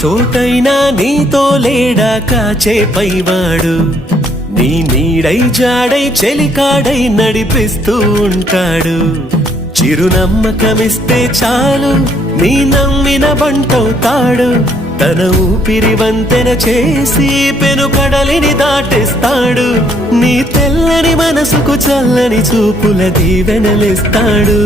చోటైనా నీతో లేడా కాచే పైవాడు, నీ నీడై జాడై చెలికాడై నడిపిస్తూ ఉంటాడు. చిరునమ్మకమిస్తే చాలు నీ నమ్మిన బంటవుతాడు, తన ఊపిరి వంతెన చేసి పెను కడలిని దాటిస్తాడు. నీ తెల్లని మనసుకు చల్లని చూపుల దీవెనలిస్తాడు.